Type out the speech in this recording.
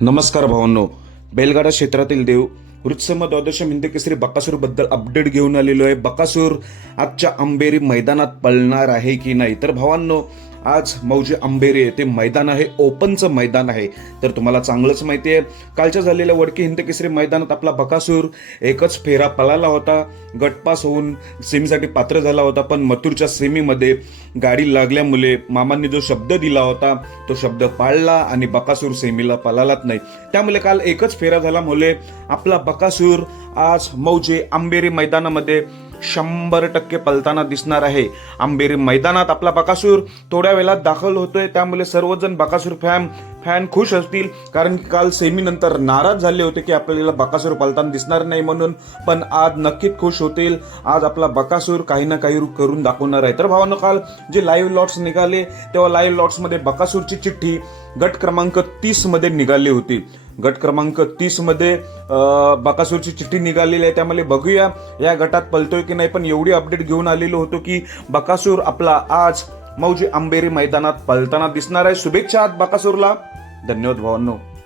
नमस्कार भावांनो. बैलगाडा क्षेत्रातील देव वृत्सम द्वादश हिंद केसरी बकासूर बद्दल अपडेट घेऊन आलेलो आहे. बकासूर आजच्या अंबेरी मैदानात पळणार आहे की नाही? तर भावांनो, आज मौजे अंबेरी ते मैदान आहे, ओपनचं मैदान आहे. तर तुम्हाला चांगलंच माहिती आहे, कालच्या झालेल्या वडकी हिंद केसरी मैदानात आपला बकासूर एकच फेरा पळाला होता, गटपास होऊन सेमीसाठी पात्र झाला होता. पण मथुरच्या सेमीमध्ये गाडी लागल्यामुळे मामांनी जो शब्द दिला होता तो शब्द पाळला आणि बकासूर सेमीला पळालाच नाही. त्यामुळे काल एकच फेरा झाल्यामुळे आपला बकासूर आज मौजे अंबेरी मैदानामध्ये 100% पलताना दिसणार आहे. अंबेरी मैदानात आपला बकासूर थोड्या वेळात दाखल होतोय, त्यामुळे सर्वजण बकासूर फॅन खुश असतील, कारण की काल सेमी नंतर नाराज झाले होते की आपल्याला बकासूर पलताना दिसणार नाही म्हणून. पण आज नक्कीच खुश होतील. आज आपला बकासूर काही ना काही करून दाखवणार आहे. तर भावांनो, काल जे लाईव्ह लॉट्स निघाले तेव्हा लाईव्ह लॉट्स मध्ये बकासूरची चिठ्ठी गट क्रमांक 30 मध्ये निघाली होती. गट क्रमांक 30 मध्ये बकासूरची चिठ्ठी निघालेली आहे. त्यामुळे बघूया या गटात पलतोय की नाही. पण एवढी अपडेट घेऊन आलेलो होतो की बकासूर आपला आज मौजे अंबेरी मैदानात पलताना दिसणार आहे. शुभेच्छा बकासूरला. धन्यवाद भावांनो.